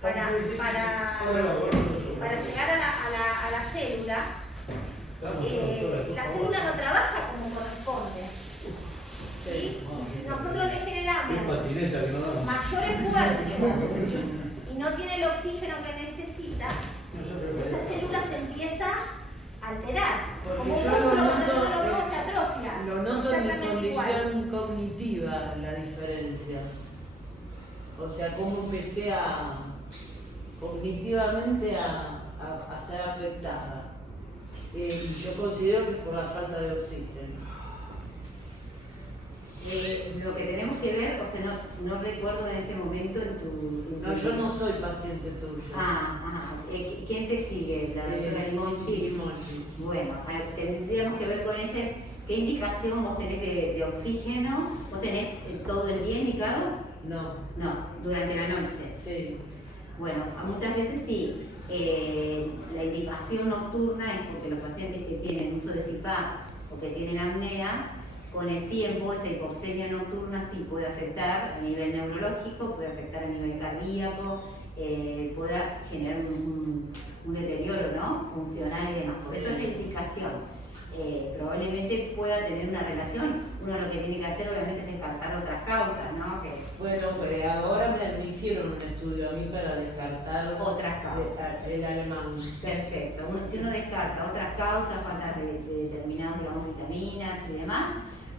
para llegar a la célula, la célula no trabaja como corresponde. ¿Sí? Si nosotros le generamos mayor esfuerzo y no tiene el oxígeno que necesita, esa célula se empieza a alterar. Como un músculo cuando yo lo veo se atrofia. Lo noto en mi condición cognitiva la diferencia. O sea, cómo empecé cognitivamente a estar afectada. Y yo considero que es por la falta de oxígeno. Lo que tenemos que ver, o sea, no recuerdo en este momento en tu... No, yo no soy paciente tuya. ¿Quién te sigue? ¿La doctora Limongi? Bueno, tendríamos que ver con ese, ¿qué indicación vos tenés de oxígeno? ¿Vos tenés todo el día indicado? No. No, durante la noche. Sí. Bueno, muchas veces sí. La indicación nocturna es porque los pacientes que tienen uso de CPAP o que tienen apneas, con el tiempo esa hipoxemia nocturna sí puede afectar a nivel neurológico, puede afectar a nivel cardíaco, puede generar un deterioro, ¿no?, funcional y demás. Por eso es la indicación. Probablemente pueda tener una relación. Uno lo que tiene que hacer obviamente es descartar otras causas, ¿no? Bueno, pues ahora me hicieron un estudio a mí para descartar otras causas. El alemán. Perfecto. Si uno descarta otras causas, falta de determinadas, digamos, vitaminas y demás,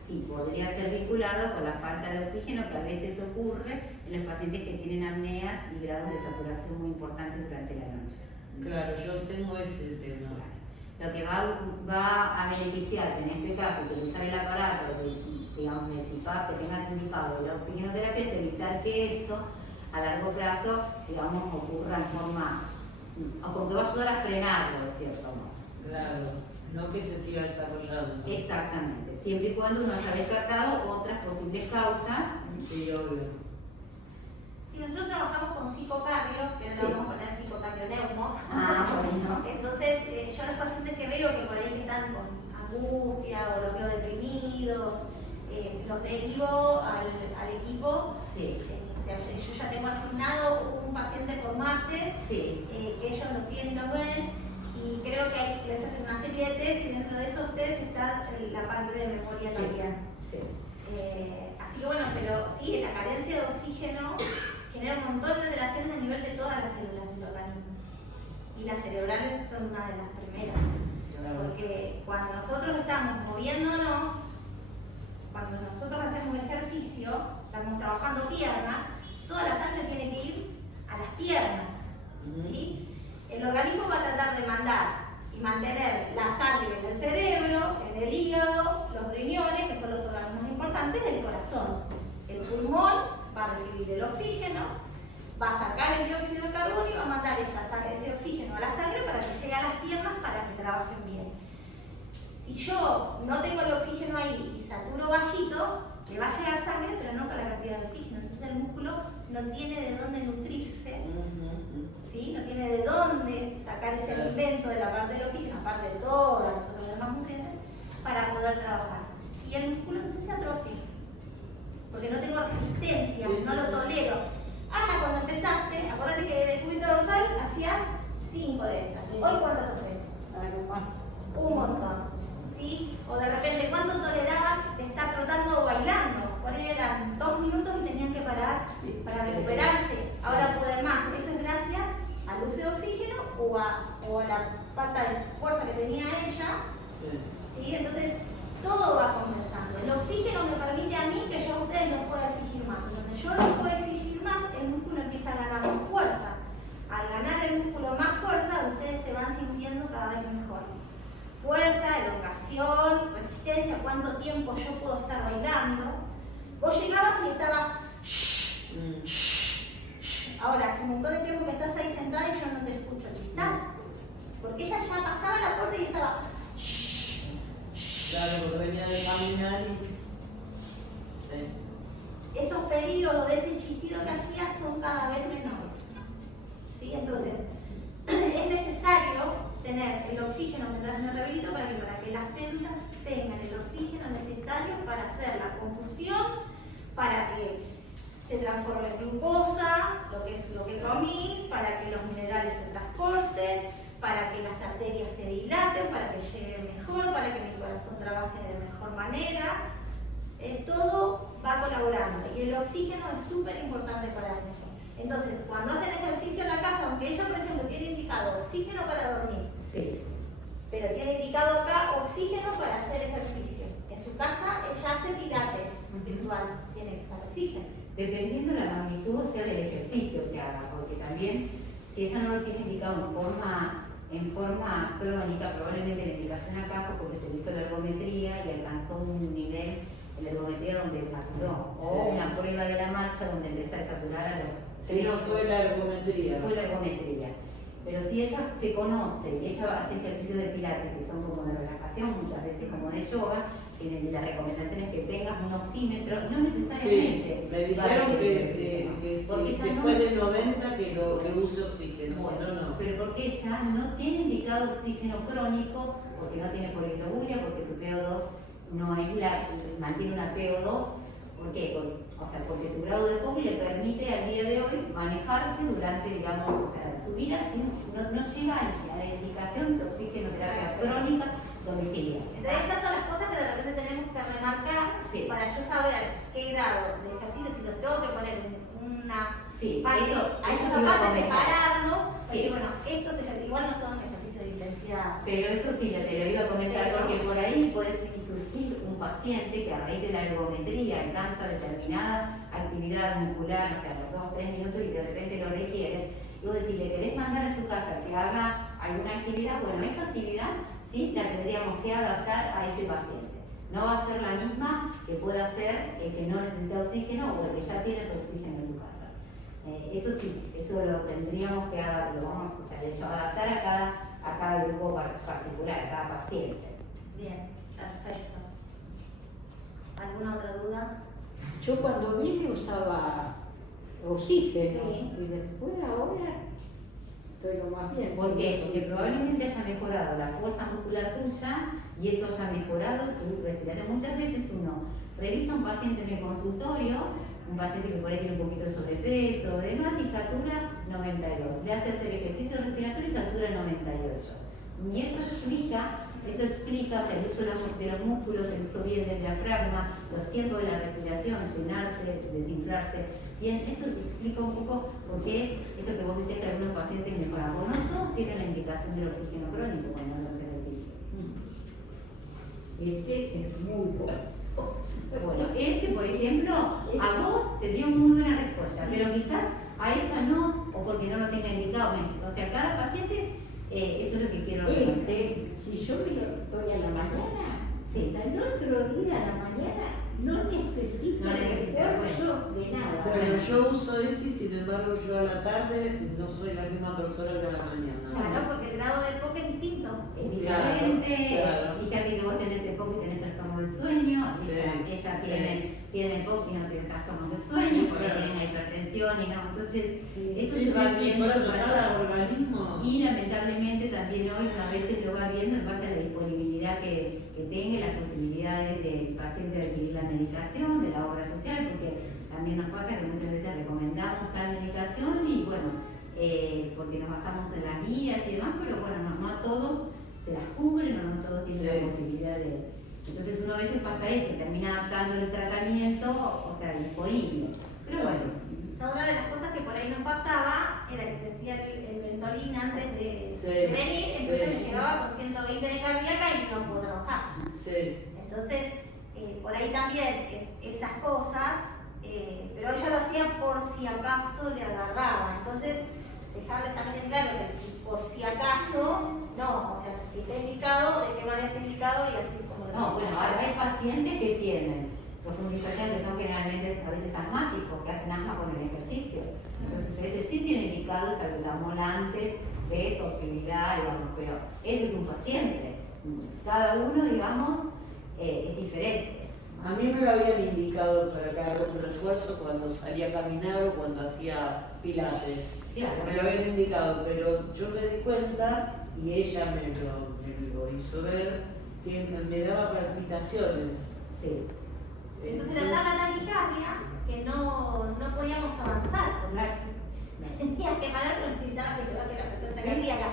sí, podría ser vinculado con la falta de oxígeno que a veces ocurre en los pacientes que tienen apneas y grados de saturación muy importantes durante la noche. Claro, yo tengo ese tema. Lo que va a beneficiarte en este caso, utilizar el aparato, digamos, de CPAP que tengas indicado de la oxigenoterapia, es evitar que eso a largo plazo, digamos, ocurra en forma, o como que va a ayudar a frenarlo de cierto modo. Claro, no que se siga desarrollando. Exactamente, siempre y cuando uno haya descartado otras posibles causas. Sí, obvio. Si nosotros trabajamos con psicocardio, que no vamos a poner psicocardio neumo, bueno. Entonces yo a los pacientes que veo que por ahí que están con angustia o los veo deprimidos, los derivo al equipo. Sí. O sea, yo ya tengo asignado un paciente por martes, sí. Que ellos lo siguen y lo ven, y creo que les hacen una serie de test, y dentro de esos test está la parte de memoria también. Sí. Así que bueno, pero sí, la carencia de oxígeno genera un montón de alteraciones a nivel de todas las células del organismo. Y las cerebrales son una de las primeras. Porque cuando nosotros estamos moviéndonos, cuando nosotros hacemos ejercicio, estamos trabajando piernas, toda la sangre tiene que ir a las piernas. ¿Sí? El organismo va a tratar de mandar y mantener la sangre en el cerebro, en el hígado, los riñones, que son los órganos más importantes, el corazón. El pulmón va a recibir el oxígeno, va a sacar el dióxido de carbono y va a mandar ese oxígeno a la sangre para que llegue a las piernas para que trabajen bien. Si yo no tengo el oxígeno ahí y saturo bajito, le va a llegar sangre, pero no con la cantidad de oxígeno. Entonces el músculo no tiene de dónde nutrirse, ¿sí? No tiene de dónde sacar ese alimento de la parte del oxígeno, aparte de todas las otras demás nutrientes, para poder trabajar. Y el músculo entonces se atrofia, porque no tengo resistencia, no lo tolero. Ana, cuando empezaste, acuérdate que de cúbito dorsal hacías 5 de estas. ¿Hoy cuántas haces? Un montón. ¿Sí? O de repente, ¿cuánto toleraban de estar trotando o bailando? Por ahí eran 2 minutos y tenían que parar para recuperarse. Ahora pueden más. Eso es gracias al uso de oxígeno o a la falta de fuerza que tenía ella. ¿Sí? Entonces, todo va compensando. El oxígeno me permite a mí que yo a ustedes los pueda exigir más. Donde yo los puedo exigir más, el músculo empieza a ganar más fuerza. Al ganar el músculo más fuerza, ustedes se van sintiendo cada vez mejor. Fuerza, elongación, resistencia, cuánto tiempo yo puedo estar bailando. Vos llegabas y estabas... Ahora, hace un montón de tiempo que estás ahí sentada y yo no te escucho. ¿Está? Porque ella ya pasaba la puerta y estaba... Claro, porque venía de caminar y... Sí. Esos periodos de ese chistido que hacía son cada vez menores. ¿Sí? Entonces, es necesario tener el oxígeno mientras me rehabilito para que las células tengan el oxígeno necesario para hacer la combustión, para que se transforme en glucosa, lo que comí, para para que los minerales se transporten, para que las arterias se dilaten, para que llegue mejor, para que mi corazón trabaje de la mejor manera. Todo va colaborando y el oxígeno es súper importante para eso. Entonces, cuando hacen ejercicio en la casa, aunque ella, por ejemplo, tiene indicado oxígeno para dormir, Sí. pero tiene indicado acá oxígeno para hacer ejercicio. En su casa ella hace pilates virtual, tiene que usar oxígeno. Dependiendo de la magnitud, o sea, del ejercicio que haga, porque también, si ella no lo tiene indicado en forma crónica, probablemente la indicación acá fue porque se le hizo la ergometría y alcanzó un nivel en la ergometría donde saturó, o Sí. una prueba de la marcha donde empieza a saturar a los Si no fue la ergometría. Fue la ergometría. Pero si ella se conoce y ella hace ejercicios de pilates que son como de relajación, muchas veces como de yoga, la recomendación es que tengas un oxímetro, no necesariamente. Sí, me dijeron que porque si ella después de 90 que use oxígeno, bueno, si no, no. pero porque ella no tiene indicado oxígeno crónico, porque no tiene politoburia, porque su PO2 no es mantiene una PO2. ¿Por qué? Porque su grado de COVID le permite al día de hoy manejarse durante, digamos, su vida no llega a la indicación de oxigenoterapia crónica domiciliaria. Entonces esas son las cosas que de repente tenemos que remarcar para yo saber qué grado de ejercicio, si lo tengo que poner en una Sí, parte, eso hay te una iba a parte comentar. separarlo, Sí. porque bueno, estos ejercicios igual no son ejercicios de intensidad. Pero eso sí, te lo iba a comentar porque por ahí puede surgir un paciente que a raíz de la ergometría alcanza determinada actividad muscular, o sea, los 2 o 3 minutos y de repente lo requiere. Y vos decís, le querés mandar a su casa que haga alguna actividad, bueno, esa actividad sí la tendríamos que adaptar a ese paciente. No va a ser la misma que pueda hacer el que no necesita oxígeno o el que ya tiene su oxígeno en su casa. Eso sí, eso lo tendríamos que adaptar a cada grupo particular, a cada paciente. Bien, perfecto. ¿Alguna otra duda? Yo cuando vine usaba oxígeno Sí. y después ahora estoy lo más bien. ¿Por qué? Porque probablemente haya mejorado la fuerza muscular tuya y eso haya mejorado tu respiración. Muchas veces uno revisa a un paciente en el consultorio, un paciente que por ahí tiene un poquito de sobrepeso o demás y satura 92. Le hace hacer ejercicio respiratorio y satura 98. Y eso explica, o sea, el uso de los músculos, el uso bien del diafragma, los tiempos de la respiración, llenarse, desinflarse. Eso te explica un poco por qué esto que vos decías que algunos pacientes mejoran. O no todos tienen la indicación del oxígeno crónico cuando hacen los ejercicios. Este es muy bueno. Bueno, ese, por ejemplo, a vos te dio muy buena respuesta, pero quizás a ella no, o porque no lo tenga indicado. O sea, cada paciente, eso es lo que quiero recomendar. Si yo me lo doy a la mañana, Sí. hasta el otro día a la mañana no necesito No necesita, refuerzo de nada. Bueno, yo uso ese y sin embargo yo a la tarde no soy la misma persona que a la mañana. Claro, porque el grado de EPOC es distinto. Es diferente, Claro. fíjate que vos tenés EPOC y tenés trastorno del sueño, Sí, ella sí. tiene EPOC y no tiene trastorno del sueño, porque Claro. tiene hipertensión y no, entonces eso Sí, se va sí, viendo por en eso base cada organismo. y lamentablemente también hoy a veces lo va viendo en base a la disponibilidad que tenga, las posibilidades del paciente de adquirir la medicación, de la obra social, porque también nos pasa que muchas veces recomendamos tal medicación y bueno, porque nos basamos en las guías y demás, pero bueno, no a todos se las cubren o no todos tienen Sí. la posibilidad de... Entonces uno a veces pasa eso, termina adaptando el tratamiento, o sea, disponible. Pero bueno, Una de las cosas que por ahí nos pasaba era que se hacía el Ventolin antes de Sí, venir, entonces sí. me llegaba con 120 de cardíaca y no puedo trabajar. Sí. Entonces, por ahí también esas cosas, pero ella lo hacía por si acaso le agarraba. Entonces, dejarles también en claro que si por si acaso, no, o sea, si está indicado, de qué manera está indicado y así como lo no, bueno, hay pacientes que tienen profundización que son generalmente a veces asmáticos, que hacen asma con el ejercicio. Entonces ese sí tiene indicado el salbutamol antes de su actividad, digamos, pero ese es un paciente. Cada uno, digamos, es diferente. A mí me lo habían indicado para que haga un refuerzo cuando salía a caminar o cuando hacía pilates. Claro. Me lo habían indicado, pero yo me di cuenta y ella me lo hizo ver que me daba palpitaciones. Sí. Entonces era tal la taquicardia que no podíamos avanzar. Claro. tenías que parar porque necesitabas que te baje la frecuencia cardíaca.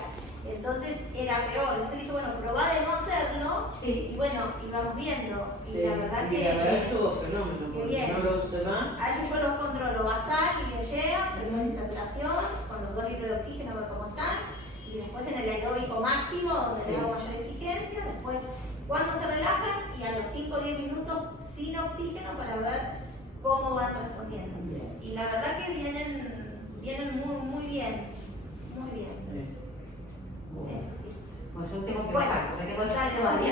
Entonces era peor. Entonces le dije, bueno, probá de no hacerlo. Sí. Y bueno, íbamos viendo. Y Sí, la verdad y que. la verdad estuvo fenómeno, Qué porque bien. no lo usé más. Ahí yo los controlo basal y le llega, frecuencia de saturación, con los 2 litros de oxígeno, a ver cómo están. Y después en el aeróbico máximo, donde Sí. le hago mayor exigencia. Después, cuando se relajan, y a los 5 o 10 minutos sin oxígeno para ver cómo van respondiendo. Y la verdad que vienen muy bien. Muy bien. Sí. Eso sí. Bueno, yo tengo que Bueno, bajar, porque tengo dale, todavía